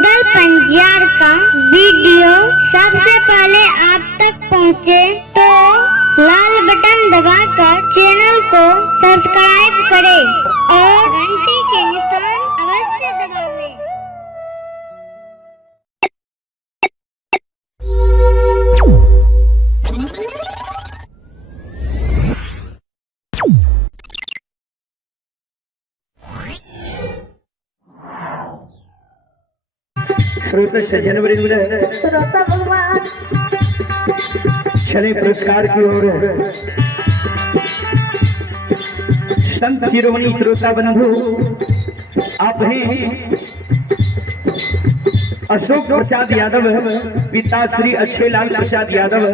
रुदल पंजियार का वीडियो सबसे पहले आप तक पहुंचे तो लाल बटन दबाकर चैनल को सब्सक्राइब करें और घंटी के निशान अवश्य दबावें। जनवरी शनि पुरस्कार की ओर संत शिरोमणि श्रोता बंधु आप हैं अशोक प्रसाद यादव, पिता श्री अच्छे लाल प्रसाद यादव,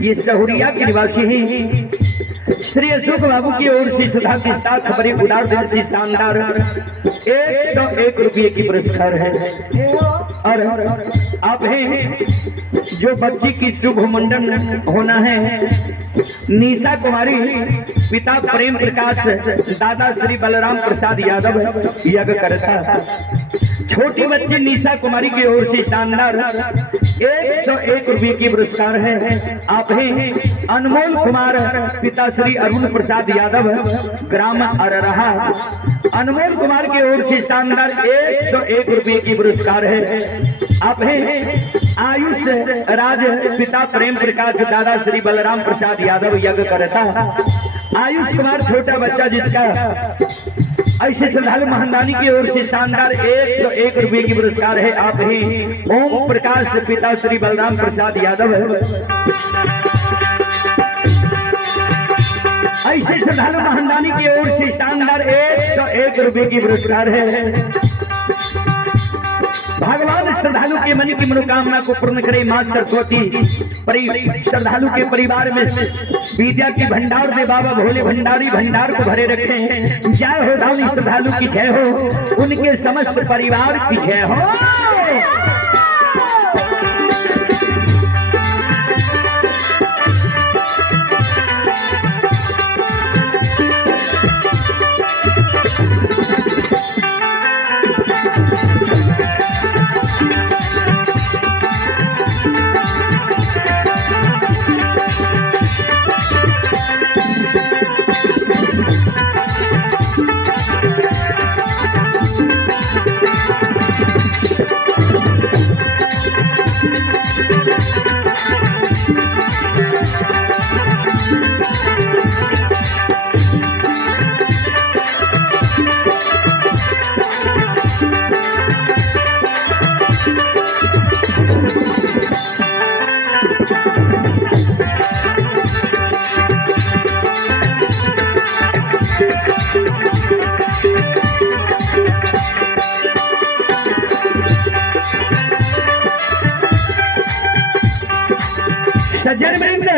ये सहुरिया के निवासी हैं। श्री अशोक बाबू की ओर से सुधा के साथ बड़े उदार दिल से शानदार 101 रुपये की पुरस्कार है। और आप हैं जो बच्ची की शुभ मुंडन होना है, निशा कुमारी, पिता प्रेम प्रकाश, दादा श्री बलराम प्रसाद यादव यज्ञ करता। छोटी बच्ची निशा कुमारी की ओर से शानदार 101 रुपये की पुरस्कार है। आप हैं अनमोल कुमार, पिता श्री अरुण प्रसाद यादव, ग्राम अररहा। अनमोल कुमार की ओर से शानदार 101 रुपये की पुरस्कार है। आप हैं आयुष राज, पिता प्रेम प्रकाश, दादा श्री बलराम प्रसाद यादव यज्ञ करता। आयुष कुमार छोटा बच्चा जिसका ऐसे श्रद्धालु महानदानी की ओर से शानदार 101 रुपये की पुरस्कार है। आप हैं ओम प्रकाश, पिता श्री बलराम प्रसाद यादव। ऐसे श्रद्धालु महानदानी की ओर से शानदार 101 रुपये की पुरस्कार है। भगवान श्रद्धालु के मन की मनोकामना को पूर्ण करे। मां सरस्वती श्रद्धालु के परिवार में विद्या की भंडार दे। बाबा भोले भंडारी भंडार को भरे रखे हैं। जय हो दानी श्रद्धालु की जय हो, उनके समस्त परिवार की जय हो। सज्जन वृंद,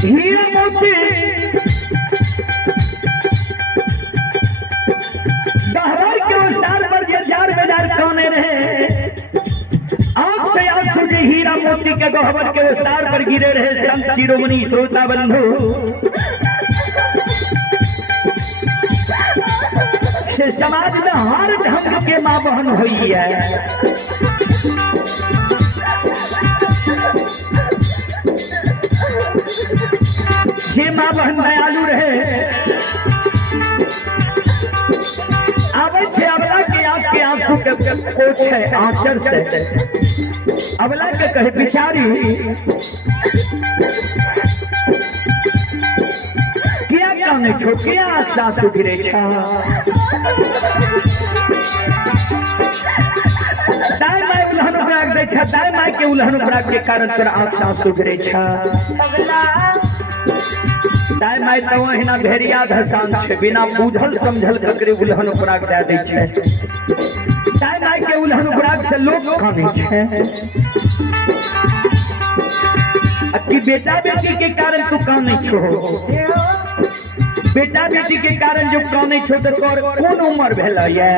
हीरा मोती गहराई के उसार पर जार बाजार कौने रहे। आंख से आंसू के हीरा मोती के गहवर के उसार पर गिरे रहे। संत शिरोमणि श्रोता बंधु से समाज में हर ढंग के मां बहन हुई है। ये मां बहन दयालु रहे। आवे थे अबला के आंसू के पोछ है आंचल से। अबला के कहे बिचारी किया कौन छोटिया आंसू गिरे छा। दाई माई उल्हन उपराग दे छा। दाई माई के उल्हन उपराग के कारण तोरा आंसू गिरे छा। दाई माई तो हिना भेरिया धसान छे, बिना बूझल समझल ककरे उल्हन उपराग दे दै छे। दाई माई के उल्हन उपराग से लोग काने छे। कि बेटा बेटी के कारण तू काने छो। बेटा बेटी के कारण जो काने छो तो कौन उम्र भेला ये?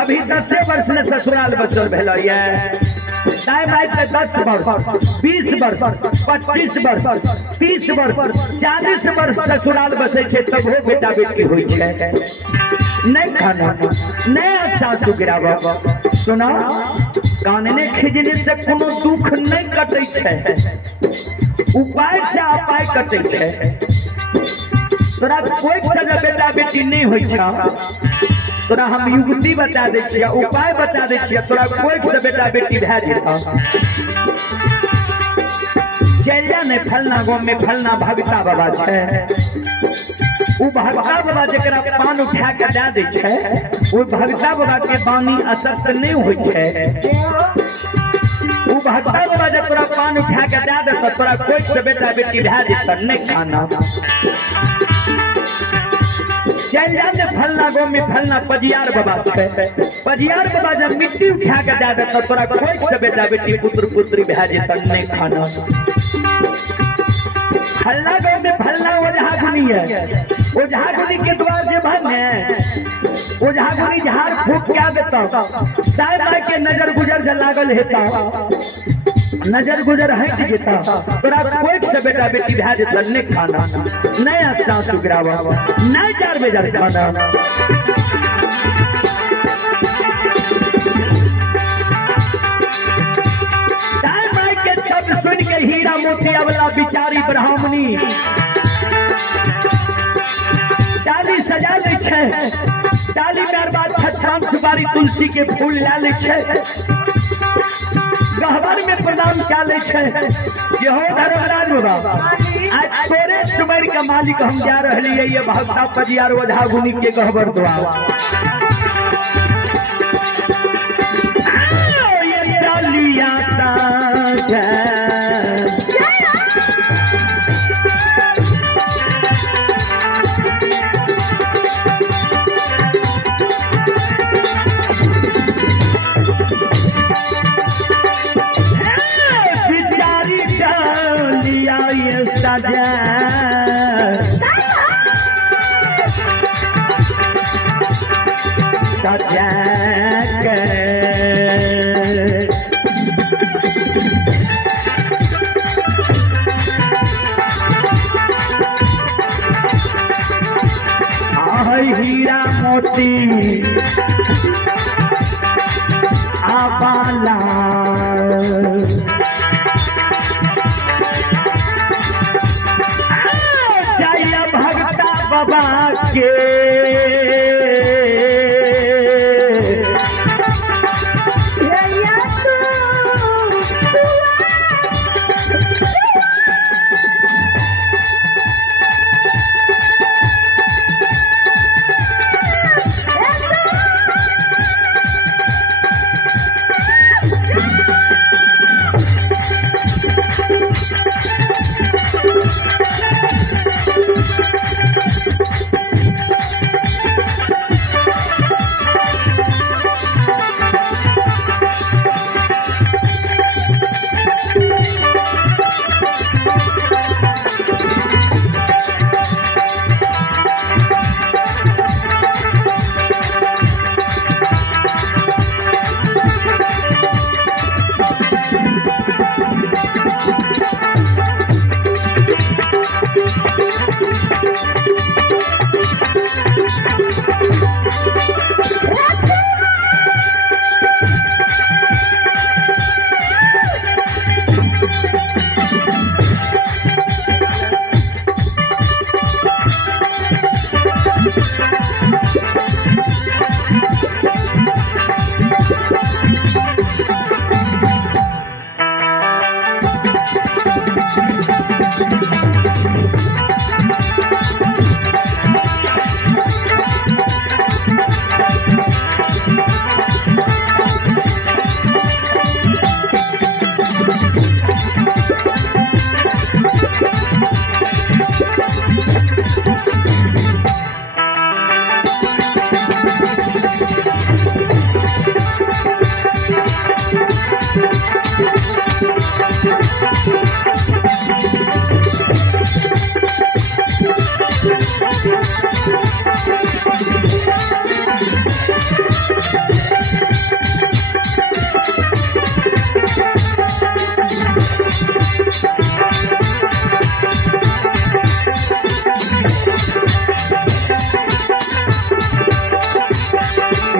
अभी 10 वर्ष में ससुराल बचल भेला ये। दाएं बाएं से 10 वर्ष 20 वर्ष 25 वर्ष 30 वर्ष 40 वर्ष ससुराल बसे छे तब हो बेटा बेटी होई छे नहीं खाना नहीं अच्छा सुगिराव सुना कानने खिजने से कोनो दुख नहीं कटे छे उपाय से अपाय कटे छे तोरा कोई सजा बेटा बेटी नहीं होई छा तोरा हम युक्ति बता दे छिया उपाय बता दे छिया तोरा कोई से बेटा बेटी भए जेता चल जा ने फलना गांव में फलना भगता बाबा छे उ भगता बाबा जकरा पान उठा के दे दे छे ओ भगता बाबा के बानी असर से नहीं होई छे उ भगता बाबा जब तोरा पान उठा के दे दे तो तोरा कोई से बेटा बेटी भए जेता नहीं खाना चल जाने फलना गांव में फलना पजियार बाबा छे पजियार बाबा जब मिट्टी उठा के दे दे तो तोरा कोई से बेटा बेटी पुत्र पुत्री भए जेता नहीं खाना फलना गांव में फलना ओझा गुनी है ओझा गुनी के द्वार जे भने ओझा गुनी झाड़ फूक क्या देता साय बाय के नजर गुजर जे लागल हेता नजर गुजर हट जेता तोरा कोई से बेटा बेटी भए जेता नहीं खाना नहीं अच्छा सुगरावा नहीं जार बेजार खाना सुन के हीरा मोतिया वाला बिचारी ब्राह्मणी डाली सजा ले छे डाली मेर बाद छठाम सुपारी तुलसी के फूल ला ले छे गहवर में प्रदान क्या ले छे ये हो धर्मराज बाबा आज तोरे सुमर का मालिक हम जा रहली है ये भक्ता पजियार ओझा गुनी के गहवर द्वार ये डालिया हीरा मोती आबाला जय भगता बाबा के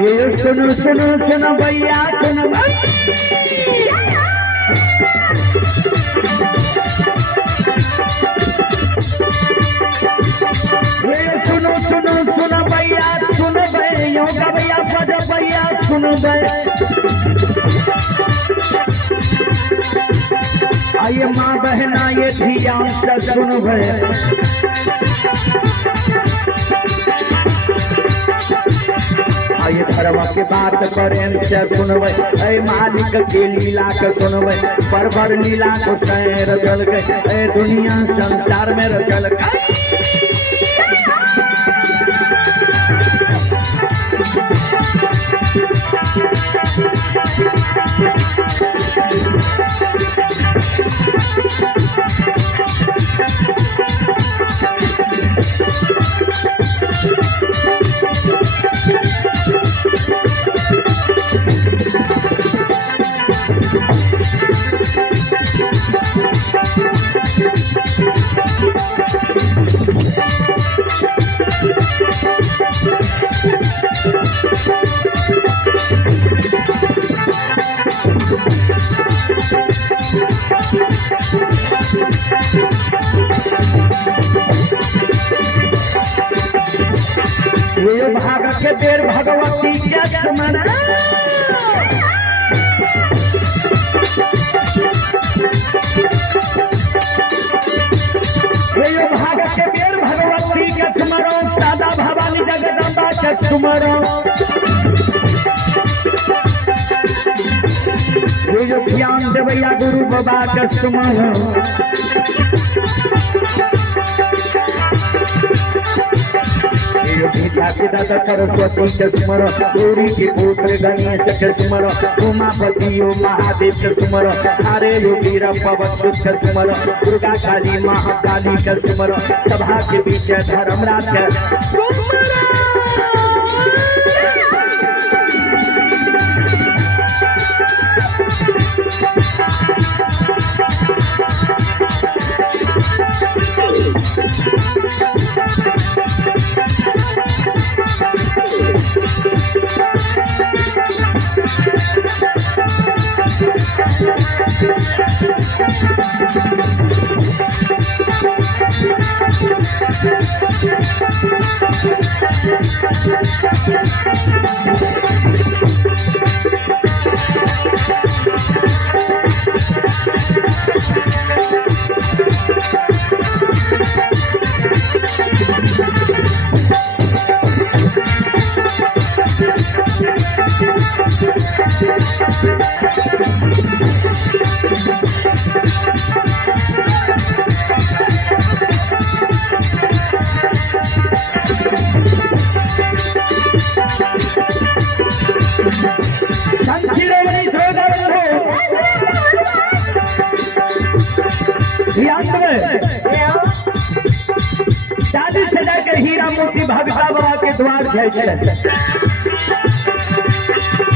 ये सुनो सुनो सुनो भैया सुनो ये सुनो सुनो सुनो भैया सुनो भैया का भैया बजा भैया सुनो भैया आइए माँ बहना ये ध्यान से सुनो भैया आइए धर्म के बात करें से सुनबे ऐ मालिक के लीला के सुनबे बड़ लीला को सैर रचल गए ऐ दुनिया संसार में रचल गए ये भाग के देर भगवती के मना ये भाग के देर भगवती के स्मरो दादा भवानी जगदम्बा के स्मरो ये जो ध्यान देवैया गुरु बाबा के स्मरो पिता पिता सरस्वती के स्मरो गौरी के पुत्र गणेश के स्मरो उमापति महादेव के स्मरो हरे योगी पवन के स्मरो दुर्गा काली महाकाली के स्मरो सभा के बीच धर्मराज के शादी सजा के हीरा मोती भगता बाबा के द्वार जाए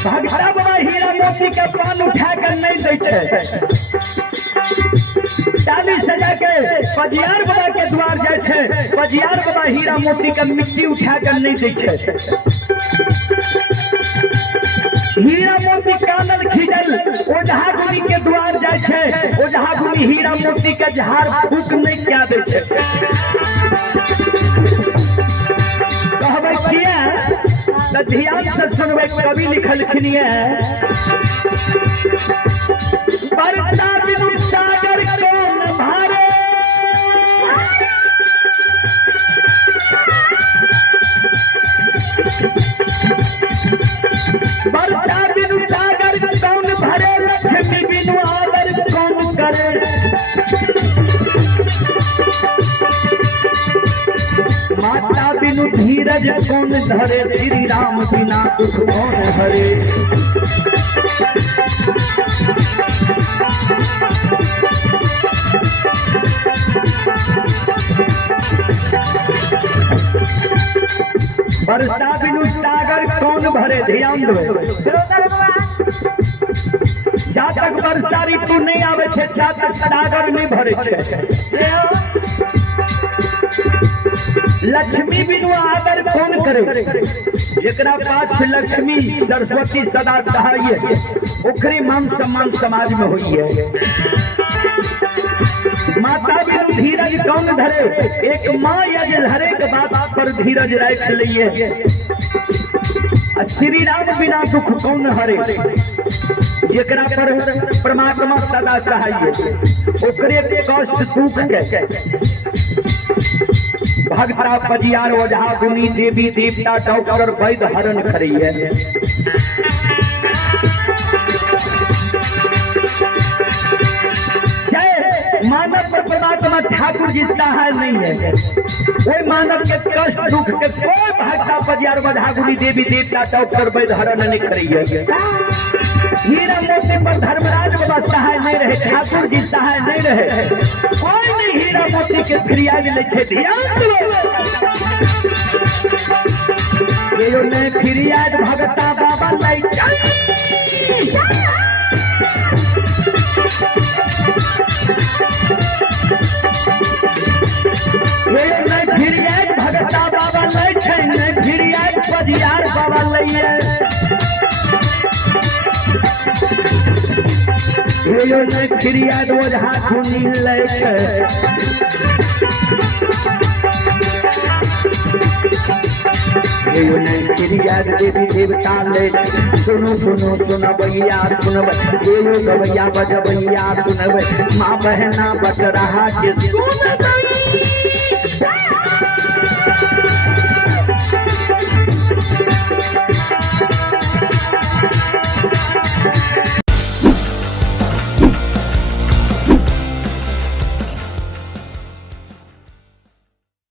भगता बाबा हीरा मोती के पान उठा कर नहीं दे शादी सजा के पजियार बाबा के द्वार जाए पजियार बाबा हीरा मोती के मिट्टी उठा कर नहीं दे हीरा मोती कानल खिजल ओझा गुनी के द्वार जाए ओझा गुनी हीरा मोती के झाड़ फूक नहीं क्या दे कहबै किया तो ध्यान से सुनबै कवि लिखलखिन बरसा बिनु सागर कौन भारे बरसा बिनु सागर कौन भरे लक्ष्मी बिनु आदर कौन करे माता बिनु धीरज कौन धरे श्री राम बिना दुख कौन हरे बरसा बिनु सागर कौन भरे ध्यान दो जा तक वर्षा ऋतु नहीं आवे छे जा तक सागर नहीं भरे छे लक्ष्मी बिनु आदर कौन करे, जेकरा पास लक्ष्मी सरस्वती सदा सहाय ओकरे मान सम्मान समाज में हुई है। माता बिनु धीरज कौन धरे, एक माँ यदि धरे के बात पर धीरज रख लिए। श्री राम बिना दुख कौन हरे, जेकरा पर परमात्मा सदा सहाय ओकरे कष्ट दुख के। भक्ता पजियार ओझा गुनी देवी देवता डॉक्टर वैद्य हरण खरी है। मानव पर परमात्मा ठाकुर जी सहाय नहीं है, कोई मानव के कष्ट दुख के कोई भक्ता पजियार ओझा गुनी देवी देवता डॉक्टर वैद्य हरण नहीं खरी है। हीरा मोती पर धर्मराज बाबा सहाय नहीं रहे, ठाकुर जी सहाय नहीं रहे, कोई नहीं हीरा मोती के फिरियाज नहीं थे। ये फिरियाज भगता बाबा नहीं फिरियाज भगता बाबा नहीं थे, नहीं फिरियाज पजियार बाबा नहीं है। ये नहीं फिरियाज ओझा गुनी लैके, नहीं फिरियाज देवी देवता ले। सुनो सुनो सुनबैया सुनब, ये गवैया बजबैया सुनब, माँ बहना बच रहा के सुनब।